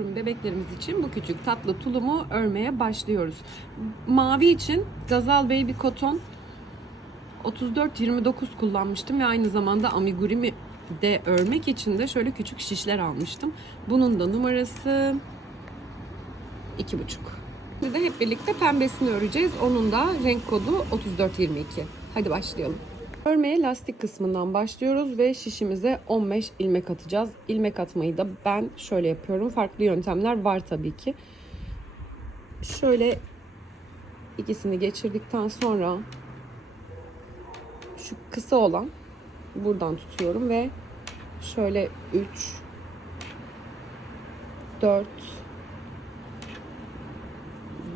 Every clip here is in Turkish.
burun bebeklerimiz için bu küçük tatlı tulumu örmeye başlıyoruz. Mavi için Gazal Baby Cotton 34-29 kullanmıştım ve aynı zamanda amigurumi de örmek için de şöyle küçük şişler almıştım. Bunun da numarası 2,5. Şimdi de hep birlikte pembesini öreceğiz. Onun da renk kodu 3422. Hadi başlayalım. Örmeye lastik kısmından başlıyoruz ve şişimize 15 ilmek atacağız. İlmek atmayı da ben şöyle yapıyorum. Farklı yöntemler var tabii ki. Şöyle ikisini geçirdikten sonra şu kısa olan buradan tutuyorum ve şöyle 3 4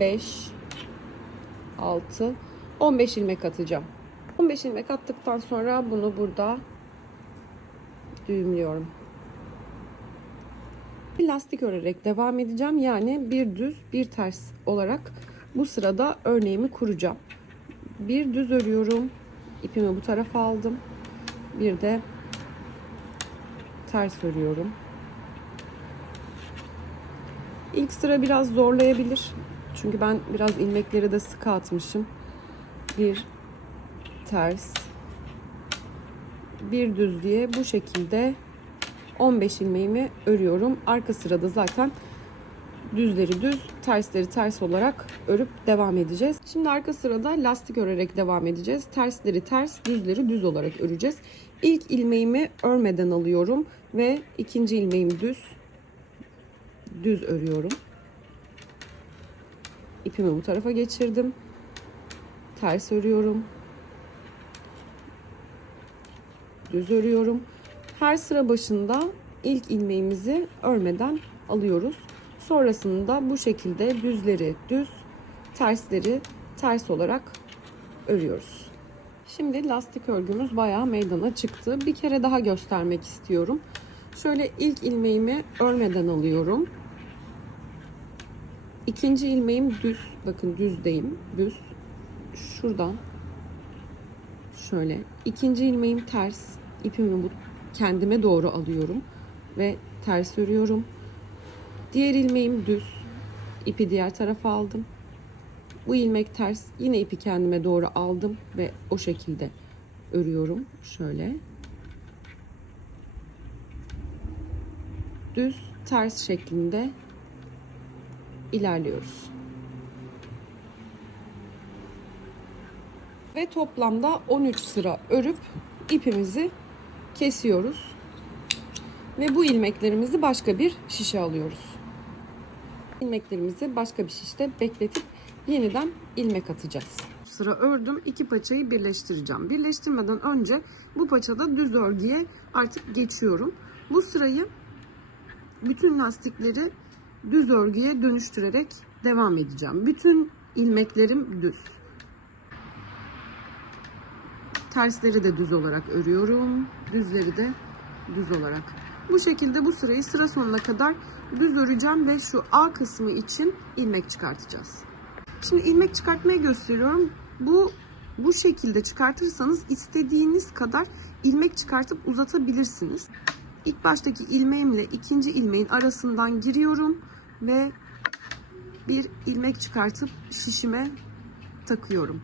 5 6 15 ilmek atacağım. 15 ilmek attıktan sonra bunu burada düğümlüyorum. Bir lastik örerek devam edeceğim. Yani bir düz bir ters olarak bu sırada örneğimi kuracağım. Bir düz örüyorum. İpimi bu tarafa aldım. Bir de ters örüyorum. İlk sıra biraz zorlayabilir. Çünkü ben biraz ilmekleri de sıkı atmışım. Bir ters bir düz diye bu şekilde 15 ilmeğimi örüyorum. Arka sırada zaten düzleri düz, tersleri ters olarak örüp devam edeceğiz. Şimdi arka sırada lastik örerek devam edeceğiz. Tersleri ters, düzleri düz olarak öreceğiz. İlk ilmeğimi örmeden alıyorum ve ikinci ilmeğimi düz düz örüyorum. İpimi bu tarafa geçirdim. Ters örüyorum. Düz örüyorum. Her sıra başında ilk ilmeğimizi örmeden alıyoruz. Sonrasında bu şekilde düzleri düz, tersleri ters olarak örüyoruz. Şimdi lastik örgümüz bayağı meydana çıktı. Bir kere daha göstermek istiyorum. Şöyle ilk ilmeğimi örmeden alıyorum. İkinci ilmeğim düz. Bakın düzdeyim. Düz. Şuradan şöyle. İkinci ilmeğim ters. İpimi bu kendime doğru alıyorum ve ters örüyorum. Diğer ilmeğim düz. İpi diğer tarafa aldım. Bu ilmek ters. Yine ipi kendime doğru aldım ve o şekilde örüyorum. Şöyle. Düz, ters şeklinde ilerliyoruz. Ve toplamda 13 sıra örüp ipimizi kesiyoruz. Ve bu ilmeklerimizi başka bir şişe alıyoruz. İlmeklerimizi başka bir şişte bekletip yeniden ilmek atacağız. Sıra ördüm. iki paçayı birleştireceğim. Birleştirmeden önce bu paçada düz örgüye artık geçiyorum. Bu sırayı bütün lastikleri düz örgüye dönüştürerek devam edeceğim. Bütün ilmeklerim düz. Tersleri de düz olarak örüyorum. Düzleri de düz olarak. Bu şekilde bu sırayı sıra sonuna kadar düz öreceğim ve şu A kısmı için ilmek çıkartacağız. Şimdi ilmek çıkartmayı gösteriyorum. Bu bu şekilde çıkartırsanız istediğiniz kadar ilmek çıkartıp uzatabilirsiniz. İlk baştaki ilmeğimle ikinci ilmeğin arasından giriyorum ve bir ilmek çıkartıp şişime takıyorum.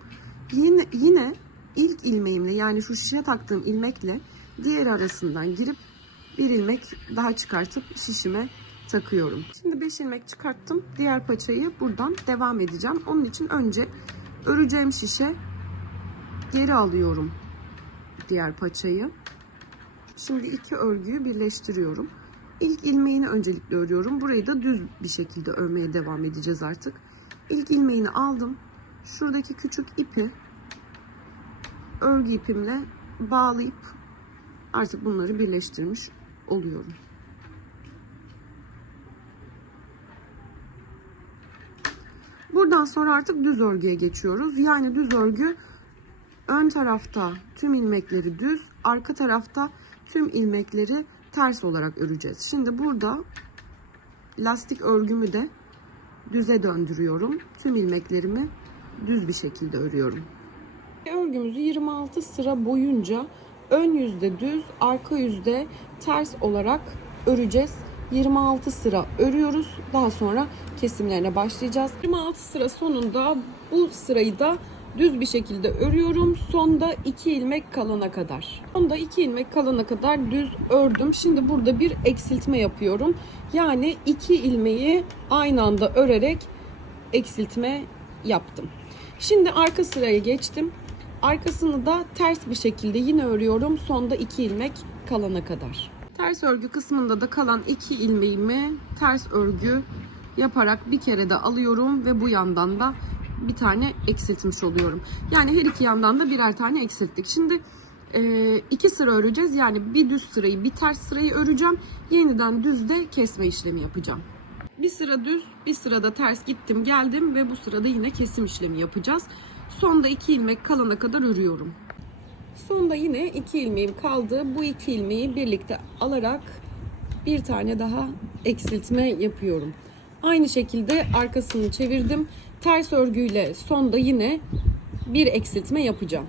Yine yine ilk ilmeğimle yani şu şişe taktığım ilmekle diğer arasından girip bir ilmek daha çıkartıp şişime takıyorum. Şimdi 5 ilmek çıkarttım. Diğer paçayı buradan devam edeceğim. Onun için önce öreceğim şişe geri alıyorum diğer paçayı. Şimdi iki örgüyü birleştiriyorum. İlk ilmeğini öncelikle örüyorum. Burayı da düz bir şekilde örmeye devam edeceğiz artık. İlk ilmeğini aldım. Şuradaki küçük ipi örgü ipimle bağlayıp artık bunları birleştirmiş oluyorum. Buradan sonra artık düz örgüye geçiyoruz. Yani düz örgü ön tarafta tüm ilmekleri düz, arka tarafta tüm ilmekleri ters olarak öreceğiz. Şimdi burada lastik örgümü de düze döndürüyorum. Tüm ilmeklerimi düz bir şekilde örüyorum. Örgümüzü 26 sıra boyunca ön yüzde düz, arka yüzde ters olarak öreceğiz. 26 sıra örüyoruz. Daha sonra kesimlerine başlayacağız. 26 sıra sonunda bu sırayı da düz bir şekilde örüyorum. Sonda 2 ilmek kalana kadar. Sonda 2 ilmek kalana kadar düz ördüm. Şimdi burada bir eksiltme yapıyorum. Yani 2 ilmeği aynı anda örerek eksiltme yaptım. Şimdi arka sıraya geçtim. Arkasını da ters bir şekilde yine örüyorum. Sonda 2 ilmek kalana kadar. Ters örgü kısmında da kalan 2 ilmeğimi ters örgü yaparak bir kere de alıyorum ve bu yandan da bir tane eksiltmiş oluyorum. Yani her iki yandan da birer tane eksilttik. Şimdi e, iki sıra öreceğiz. Yani bir düz sırayı bir ters sırayı öreceğim. Yeniden düzde kesme işlemi yapacağım. Bir sıra düz, bir sırada ters gittim geldim ve bu sırada yine kesim işlemi yapacağız. Sonda iki ilmek kalana kadar örüyorum. Sonda yine iki ilmeğim kaldı. Bu iki ilmeği birlikte alarak bir tane daha eksiltme yapıyorum. Aynı şekilde arkasını çevirdim. Ters örgüyle sonda yine bir eksiltme yapacağım.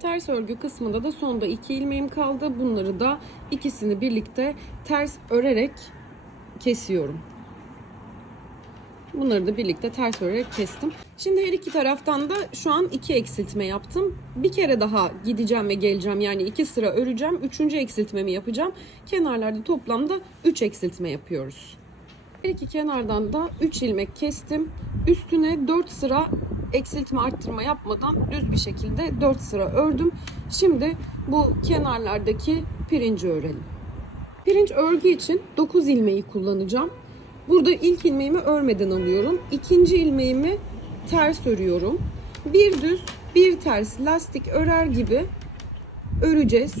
Ters örgü kısmında da sonda iki ilmeğim kaldı. Bunları da ikisini birlikte ters örerek kesiyorum. Bunları da birlikte ters örerek kestim. Şimdi her iki taraftan da şu an iki eksiltme yaptım. Bir kere daha gideceğim ve geleceğim. Yani iki sıra öreceğim. Üçüncü eksiltmemi yapacağım. Kenarlarda toplamda üç eksiltme yapıyoruz. Her iki kenardan da 3 ilmek kestim. Üstüne 4 sıra eksiltme arttırma yapmadan düz bir şekilde 4 sıra ördüm. Şimdi bu kenarlardaki pirinci örelim. Pirinç örgü için 9 ilmeği kullanacağım. Burada ilk ilmeğimi örmeden alıyorum. İkinci ilmeğimi ters örüyorum. Bir düz, bir ters lastik örer gibi öreceğiz.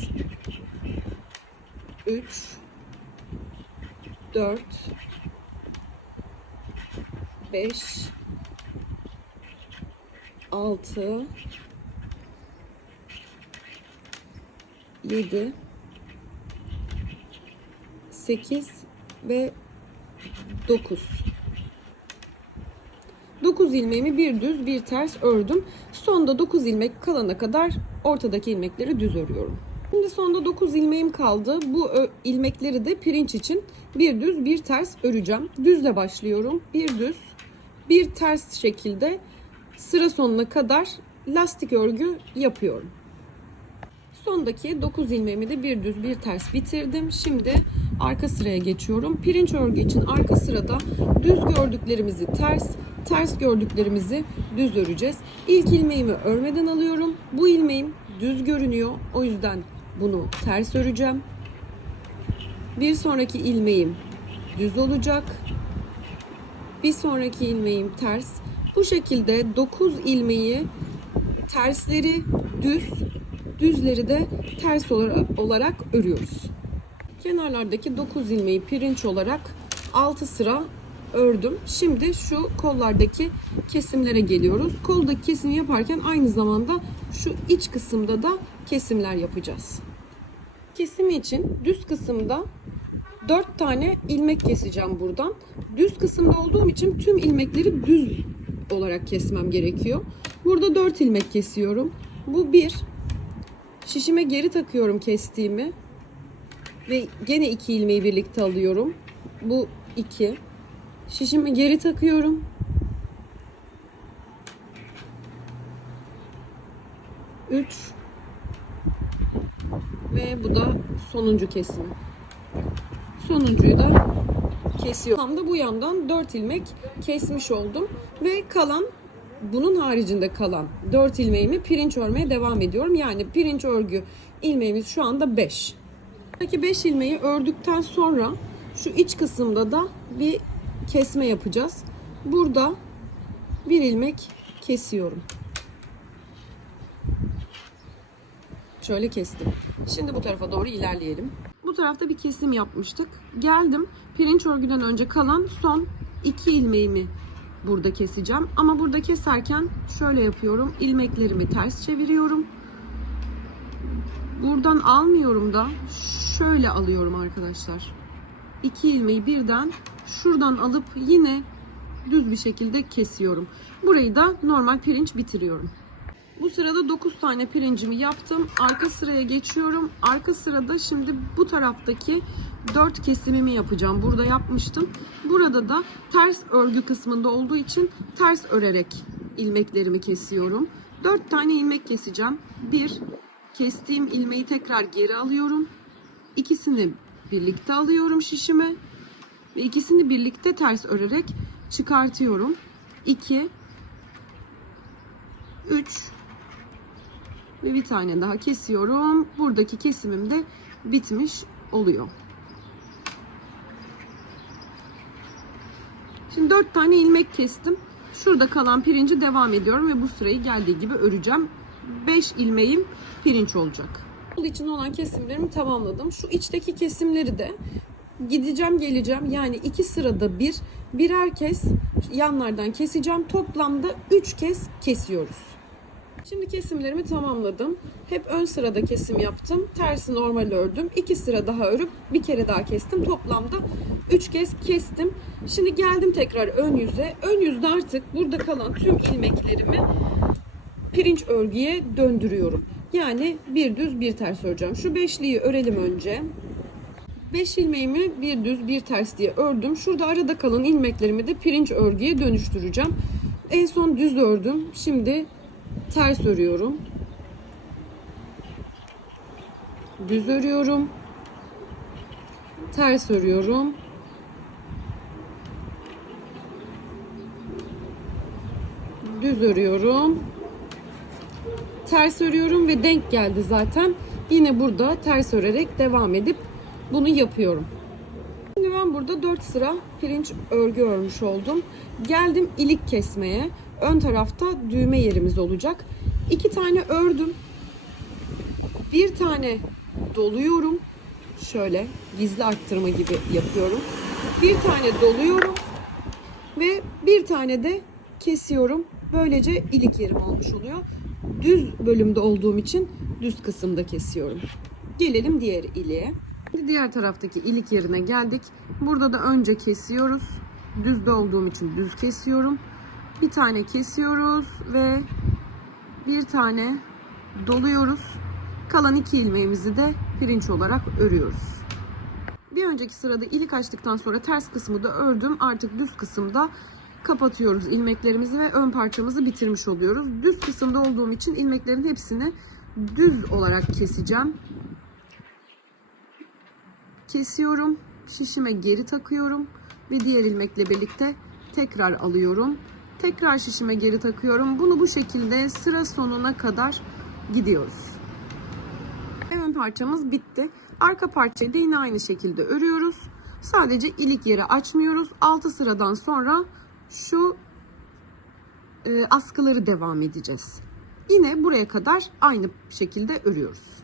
3 4 5 6 7 8 ve 9 9 ilmeğimi bir düz bir ters ördüm. Sonda 9 ilmek kalana kadar ortadaki ilmekleri düz örüyorum. Şimdi sonda 9 ilmeğim kaldı. Bu ilmekleri de pirinç için bir düz bir ters öreceğim. Düzle başlıyorum. Bir düz bir ters şekilde sıra sonuna kadar lastik örgü yapıyorum. Sondaki 9 ilmeğimi de bir düz bir ters bitirdim. Şimdi arka sıraya geçiyorum. Pirinç örgü için arka sırada düz gördüklerimizi ters, ters gördüklerimizi düz öreceğiz. İlk ilmeğimi örmeden alıyorum. Bu ilmeğim düz görünüyor. O yüzden bunu ters öreceğim. Bir sonraki ilmeğim düz olacak. Bir sonraki ilmeğim ters. Bu şekilde 9 ilmeği tersleri düz, düzleri de ters olarak, örüyoruz. Kenarlardaki 9 ilmeği pirinç olarak 6 sıra ördüm. Şimdi şu kollardaki kesimlere geliyoruz. Koldaki kesim yaparken aynı zamanda şu iç kısımda da kesimler yapacağız. Kesimi için düz kısımda 4 tane ilmek keseceğim buradan. Düz kısımda olduğum için tüm ilmekleri düz olarak kesmem gerekiyor. Burada 4 ilmek kesiyorum. Bu bir. Şişime geri takıyorum kestiğimi. Ve gene 2 ilmeği birlikte alıyorum. Bu 2. Şişimi geri takıyorum. Üç. Ve bu da sonuncu kesim. Sonuncuyu da kesiyorum. Tam da bu yandan 4 ilmek kesmiş oldum. Ve kalan bunun haricinde kalan 4 ilmeğimi pirinç örmeye devam ediyorum. Yani pirinç örgü ilmeğimiz şu anda 5. Buradaki 5 ilmeği ördükten sonra şu iç kısımda da bir kesme yapacağız. Burada bir ilmek kesiyorum. Şöyle kestim. Şimdi bu tarafa doğru ilerleyelim. Bu tarafta bir kesim yapmıştık. Geldim. Pirinç örgüden önce kalan son iki ilmeğimi burada keseceğim. Ama burada keserken şöyle yapıyorum. İlmeklerimi ters çeviriyorum. Buradan almıyorum da şöyle alıyorum arkadaşlar. İki ilmeği birden şuradan alıp yine düz bir şekilde kesiyorum. Burayı da normal pirinç bitiriyorum. Bu sırada 9 tane pirincimi yaptım. Arka sıraya geçiyorum. Arka sırada şimdi bu taraftaki 4 kesimimi yapacağım. Burada yapmıştım. Burada da ters örgü kısmında olduğu için ters örerek ilmeklerimi kesiyorum. 4 tane ilmek keseceğim. Bir, kestiğim ilmeği tekrar geri alıyorum. İkisini birlikte alıyorum şişime ve ikisini birlikte ters örerek çıkartıyorum. 2 3 ve bir tane daha kesiyorum. Buradaki kesimim de bitmiş oluyor. Şimdi 4 tane ilmek kestim. Şurada kalan pirinci devam ediyorum ve bu sırayı geldiği gibi öreceğim. 5 ilmeğim pirinç olacak. Bunun için olan kesimlerimi tamamladım. Şu içteki kesimleri de gideceğim geleceğim. Yani iki sırada bir birer kez yanlardan keseceğim. Toplamda 3 kez kesiyoruz. Şimdi kesimlerimi tamamladım. Hep ön sırada kesim yaptım. Tersi normal ördüm. İki sıra daha örüp bir kere daha kestim. Toplamda 3 kez kestim. Şimdi geldim tekrar ön yüze. Ön yüzde artık burada kalan tüm ilmeklerimi pirinç örgüye döndürüyorum. Yani bir düz bir ters öreceğim. Şu beşliği örelim önce. 5 ilmeğimi bir düz bir ters diye ördüm. Şurada arada kalan ilmeklerimi de pirinç örgüye dönüştüreceğim. En son düz ördüm. Şimdi ters örüyorum. Düz örüyorum. Ters örüyorum. Düz örüyorum. Ters örüyorum ve denk geldi zaten. Yine burada ters örerek devam edip bunu yapıyorum. Şimdi ben burada 4 sıra pirinç örgü örmüş oldum. Geldim ilik kesmeye. Ön tarafta düğme yerimiz olacak. 2 tane ördüm. Bir tane doluyorum. Şöyle gizli arttırma gibi yapıyorum. Bir tane doluyorum. Ve bir tane de kesiyorum. Böylece ilik yerim olmuş oluyor. Düz bölümde olduğum için düz kısımda kesiyorum. Gelelim diğer iliğe. Şimdi diğer taraftaki ilik yerine geldik. Burada da önce kesiyoruz. Düzde olduğum için düz kesiyorum. Bir tane kesiyoruz ve bir tane doluyoruz. Kalan iki ilmeğimizi de pirinç olarak örüyoruz. Bir önceki sırada ilik açtıktan sonra ters kısmı da ördüm. Artık düz kısımda kapatıyoruz ilmeklerimizi ve ön parçamızı bitirmiş oluyoruz. Düz kısımda olduğum için ilmeklerin hepsini düz olarak keseceğim. Kesiyorum, şişime geri takıyorum ve diğer ilmekle birlikte tekrar alıyorum. Tekrar şişime geri takıyorum. Bunu bu şekilde sıra sonuna kadar gidiyoruz. Ön parçamız bitti. Arka parçayı da yine aynı şekilde örüyoruz. Sadece ilik yeri açmıyoruz. 6 sıradan sonra şu e, askıları devam edeceğiz. Yine buraya kadar aynı şekilde örüyoruz.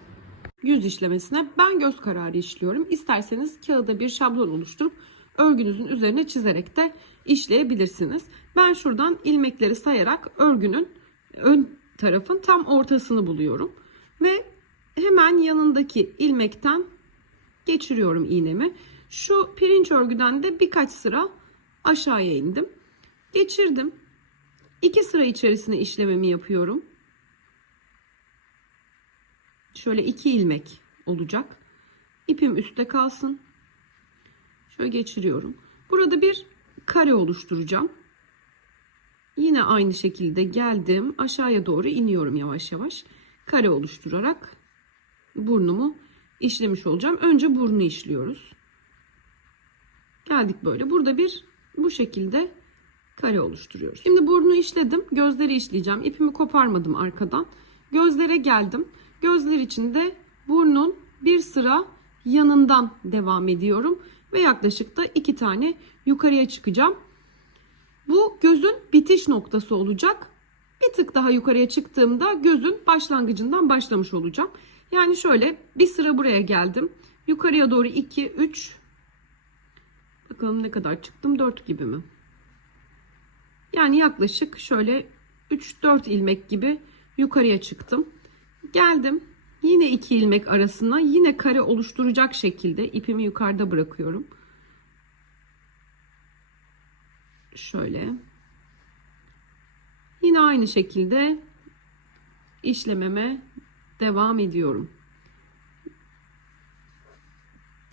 Yüz işlemesine ben göz kararı işliyorum. İsterseniz kağıda bir şablon oluşturup örgünüzün üzerine çizerek de işleyebilirsiniz. Ben şuradan ilmekleri sayarak örgünün ön tarafın tam ortasını buluyorum. Ve hemen yanındaki ilmekten geçiriyorum iğnemi. Şu pirinç örgüden de birkaç sıra aşağıya indim. Geçirdim. İki sıra içerisine işlememi yapıyorum. Şöyle iki ilmek olacak. İpim üstte kalsın. Şöyle geçiriyorum. Burada bir kare oluşturacağım. Yine aynı şekilde geldim. Aşağıya doğru iniyorum yavaş yavaş. Kare oluşturarak burnumu işlemiş olacağım. Önce burnu işliyoruz. Geldik böyle. Burada bir bu şekilde kare oluşturuyoruz. Şimdi burnu işledim. Gözleri işleyeceğim. İpimi koparmadım arkadan. Gözlere geldim. Gözler için de burnun bir sıra yanından devam ediyorum. Ve yaklaşık da iki tane yukarıya çıkacağım. Bu gözün bitiş noktası olacak. Bir tık daha yukarıya çıktığımda gözün başlangıcından başlamış olacağım. Yani şöyle bir sıra buraya geldim. Yukarıya doğru 2, 3. Bakalım ne kadar çıktım? 4 gibi mi? Yani yaklaşık şöyle 3-4 ilmek gibi yukarıya çıktım. Geldim. Yine iki ilmek arasına yine kare oluşturacak şekilde ipimi yukarıda bırakıyorum. Şöyle. Yine aynı şekilde işlememe devam ediyorum.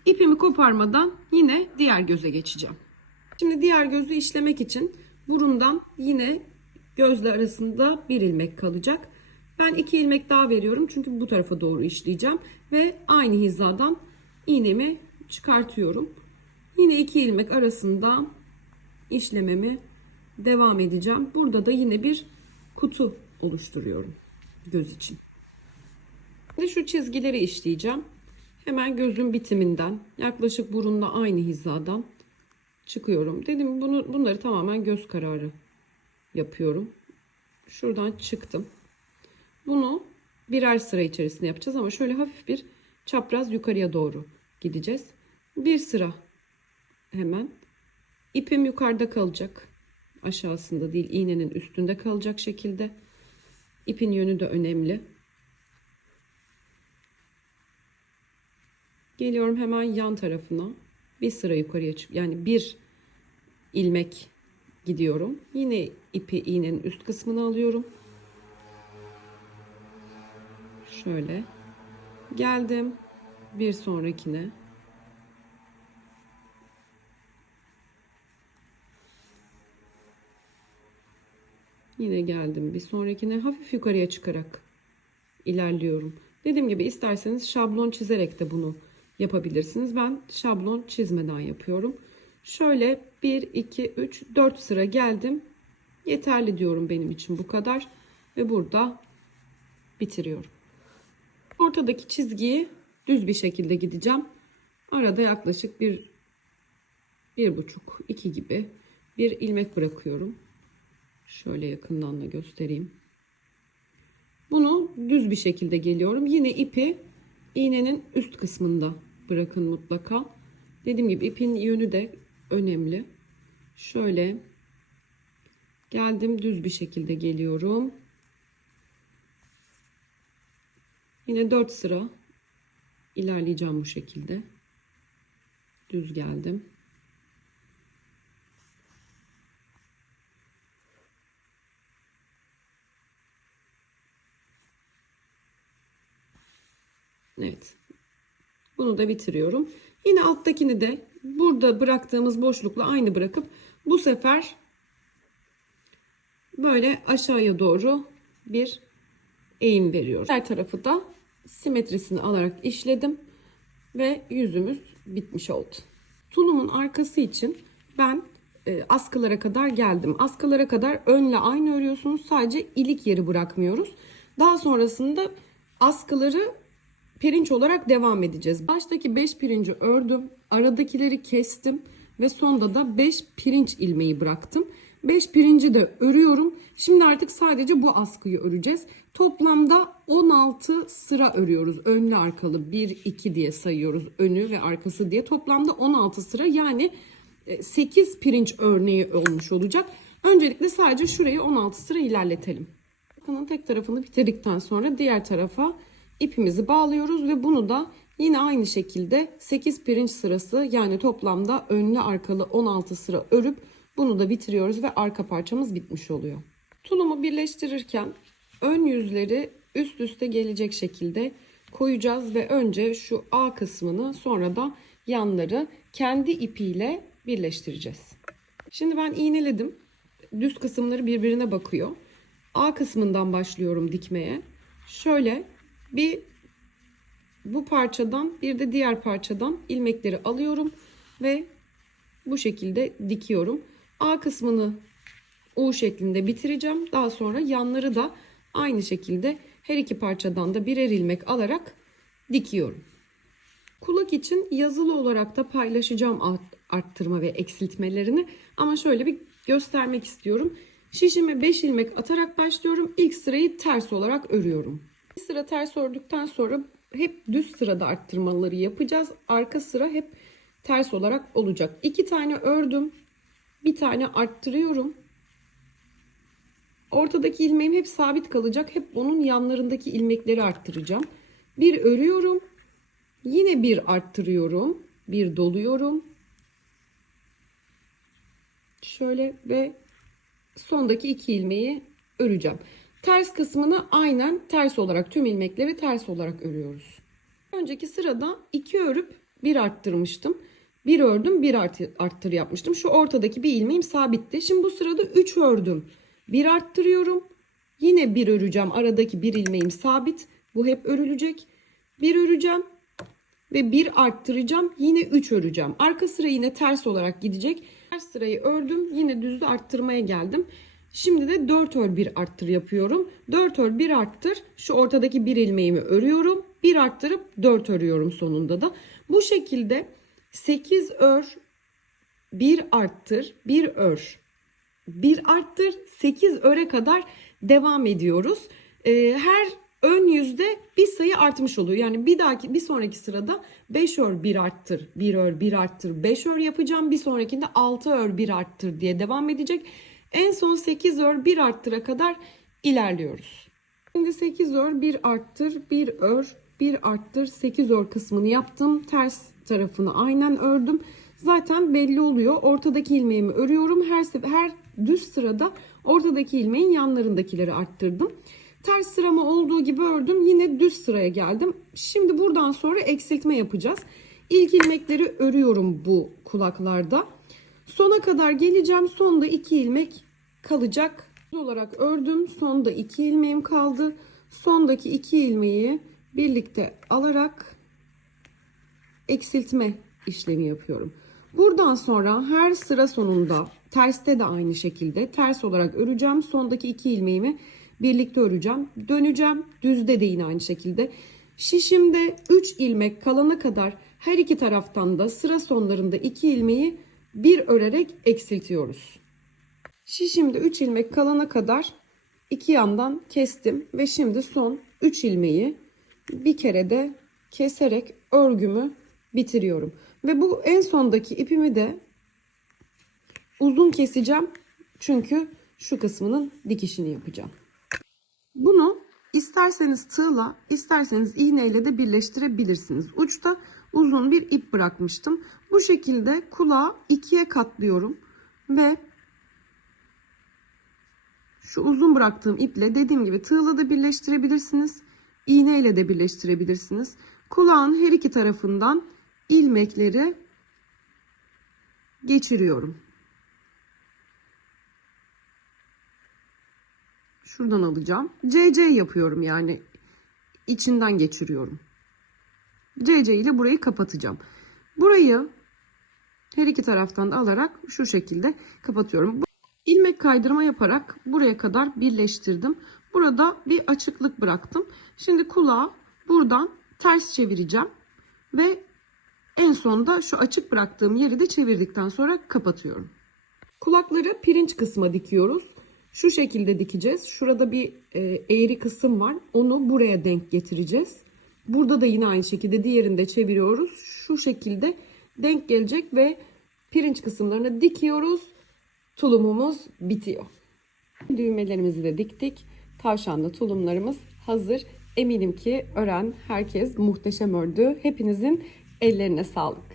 İpimi koparmadan yine diğer göze geçeceğim. Şimdi diğer gözü işlemek için burundan yine gözle arasında bir ilmek kalacak. Ben iki ilmek daha veriyorum çünkü bu tarafa doğru işleyeceğim ve aynı hizadan iğnemi çıkartıyorum. Yine iki ilmek arasında işlememi devam edeceğim. Burada da yine bir kutu oluşturuyorum göz için. Şimdi şu çizgileri işleyeceğim. Hemen gözün bitiminden yaklaşık burunla aynı hizadan çıkıyorum. Dedim bunu bunları tamamen göz kararı yapıyorum. Şuradan çıktım. Bunu birer sıra içerisinde yapacağız ama şöyle hafif bir çapraz yukarıya doğru gideceğiz. Bir sıra hemen ipim yukarıda kalacak. Aşağısında değil iğnenin üstünde kalacak şekilde. İpin yönü de önemli. Geliyorum hemen yan tarafına. Bir sıra yukarıya çık. Yani bir ilmek gidiyorum. Yine ipi iğnenin üst kısmına alıyorum. Şöyle. Geldim bir sonrakine. Yine geldim bir sonrakine hafif yukarıya çıkarak ilerliyorum. Dediğim gibi isterseniz şablon çizerek de bunu yapabilirsiniz. Ben şablon çizmeden yapıyorum. Şöyle 1, 2, 3, 4 sıra geldim. Yeterli diyorum benim için bu kadar. Ve burada bitiriyorum. Ortadaki çizgiyi düz bir şekilde gideceğim. Arada yaklaşık bir, bir buçuk, iki gibi bir ilmek bırakıyorum. Şöyle yakından da göstereyim. Bunu düz bir şekilde geliyorum. Yine ipi iğnenin üst kısmında bırakın mutlaka. Dediğim gibi ipin yönü de önemli. Şöyle geldim düz bir şekilde geliyorum. Yine 4 sıra ilerleyeceğim bu şekilde. Düz geldim. Evet. Bunu da bitiriyorum. Yine alttakini de burada bıraktığımız boşlukla aynı bırakıp bu sefer böyle aşağıya doğru bir eğim veriyoruz. Her tarafı da simetrisini alarak işledim ve yüzümüz bitmiş oldu. Tulumun arkası için ben e, askılara kadar geldim. Askılara kadar önle aynı örüyorsunuz. Sadece ilik yeri bırakmıyoruz. Daha sonrasında askıları pirinç olarak devam edeceğiz. Baştaki 5 pirinci ördüm. Aradakileri kestim ve sonda da 5 pirinç ilmeği bıraktım. 5 pirinci de örüyorum. Şimdi artık sadece bu askıyı öreceğiz. Toplamda 16 sıra örüyoruz. Önlü arkalı 1 2 diye sayıyoruz. Önü ve arkası diye. Toplamda 16 sıra yani 8 pirinç örneği olmuş olacak. Öncelikle sadece şurayı 16 sıra ilerletelim. Bakın tek tarafını bitirdikten sonra diğer tarafa ipimizi bağlıyoruz ve bunu da yine aynı şekilde 8 pirinç sırası yani toplamda önlü arkalı 16 sıra örüp bunu da bitiriyoruz ve arka parçamız bitmiş oluyor. Tulumu birleştirirken ön yüzleri üst üste gelecek şekilde koyacağız ve önce şu A kısmını sonra da yanları kendi ipiyle birleştireceğiz. Şimdi ben iğneledim. Düz kısımları birbirine bakıyor. A kısmından başlıyorum dikmeye. Şöyle bir bu parçadan bir de diğer parçadan ilmekleri alıyorum ve bu şekilde dikiyorum. A kısmını U şeklinde bitireceğim. Daha sonra yanları da aynı şekilde her iki parçadan da birer ilmek alarak dikiyorum. Kulak için yazılı olarak da paylaşacağım arttırma ve eksiltmelerini ama şöyle bir göstermek istiyorum. Şişime 5 ilmek atarak başlıyorum. İlk sırayı ters olarak örüyorum. Bir sıra ters ördükten sonra hep düz sırada arttırmaları yapacağız. Arka sıra hep ters olarak olacak. İki tane ördüm. Bir tane arttırıyorum. Ortadaki ilmeğim hep sabit kalacak. Hep onun yanlarındaki ilmekleri arttıracağım. Bir örüyorum. Yine bir arttırıyorum. Bir doluyorum. Şöyle ve sondaki iki ilmeği öreceğim. Ters kısmını aynen ters olarak tüm ilmekleri ters olarak örüyoruz. Önceki sırada 2 örüp 1 arttırmıştım. 1 ördüm 1 arttır yapmıştım. Şu ortadaki bir ilmeğim sabitti. Şimdi bu sırada 3 ördüm. 1 arttırıyorum. Yine 1 öreceğim. Aradaki bir ilmeğim sabit. Bu hep örülecek. 1 öreceğim ve 1 arttıracağım. Yine 3 öreceğim. Arka sıra yine ters olarak gidecek. Ters sırayı ördüm. Yine düzlü arttırmaya geldim. Şimdi de 4 ör 1 arttır yapıyorum. 4 ör 1 arttır. Şu ortadaki bir ilmeğimi örüyorum. 1 arttırıp 4 örüyorum sonunda da. Bu şekilde 8 ör 1 arttır 1 ör 1 arttır 8 öre kadar devam ediyoruz. Ee, her ön yüzde bir sayı artmış oluyor. Yani bir dahaki bir sonraki sırada 5 ör 1 arttır, 1 ör 1 arttır, 5 ör yapacağım. Bir sonrakinde 6 ör 1 arttır diye devam edecek. En son 8 ör 1 arttıra kadar ilerliyoruz. Şimdi 8 ör 1 arttır, 1 ör 1 arttır, 8 ör kısmını yaptım. Ters tarafını aynen ördüm. Zaten belli oluyor. Ortadaki ilmeğimi örüyorum. Her her düz sırada ortadaki ilmeğin yanlarındakileri arttırdım. Ters sırama olduğu gibi ördüm. Yine düz sıraya geldim. Şimdi buradan sonra eksiltme yapacağız. İlk ilmekleri örüyorum bu kulaklarda. Sona kadar geleceğim. Sonda iki ilmek kalacak. Düz olarak ördüm. Sonda iki ilmeğim kaldı. Sondaki iki ilmeği birlikte alarak eksiltme işlemi yapıyorum. Buradan sonra her sıra sonunda terste de aynı şekilde ters olarak öreceğim. Sondaki iki ilmeğimi birlikte öreceğim. Döneceğim. Düzde de yine aynı şekilde. Şişimde 3 ilmek kalana kadar her iki taraftan da sıra sonlarında iki ilmeği bir örerek eksiltiyoruz. Şişimde 3 ilmek kalana kadar iki yandan kestim ve şimdi son 3 ilmeği bir kere de keserek örgümü bitiriyorum. Ve bu en sondaki ipimi de uzun keseceğim. Çünkü şu kısmının dikişini yapacağım. Bunu isterseniz tığla, isterseniz iğneyle de birleştirebilirsiniz. Uçta uzun bir ip bırakmıştım. Bu şekilde kulağı ikiye katlıyorum ve şu uzun bıraktığım iple dediğim gibi tığla da birleştirebilirsiniz. iğneyle de birleştirebilirsiniz. Kulağın her iki tarafından ilmekleri geçiriyorum. Şuradan alacağım. CC yapıyorum yani. içinden geçiriyorum. CC ile burayı kapatacağım. Burayı her iki taraftan da alarak şu şekilde kapatıyorum. İlmek kaydırma yaparak buraya kadar birleştirdim. Burada bir açıklık bıraktım. Şimdi kulağı buradan ters çevireceğim ve en sonda şu açık bıraktığım yeri de çevirdikten sonra kapatıyorum. Kulakları pirinç kısma dikiyoruz. Şu şekilde dikeceğiz. Şurada bir e, eğri kısım var. Onu buraya denk getireceğiz. Burada da yine aynı şekilde diğerinde çeviriyoruz. Şu şekilde denk gelecek ve pirinç kısımlarını dikiyoruz. Tulumumuz bitiyor. Düğmelerimizi de diktik. Tavşanlı tulumlarımız hazır. Eminim ki ören herkes muhteşem ördü. Hepinizin ellerine sağlık.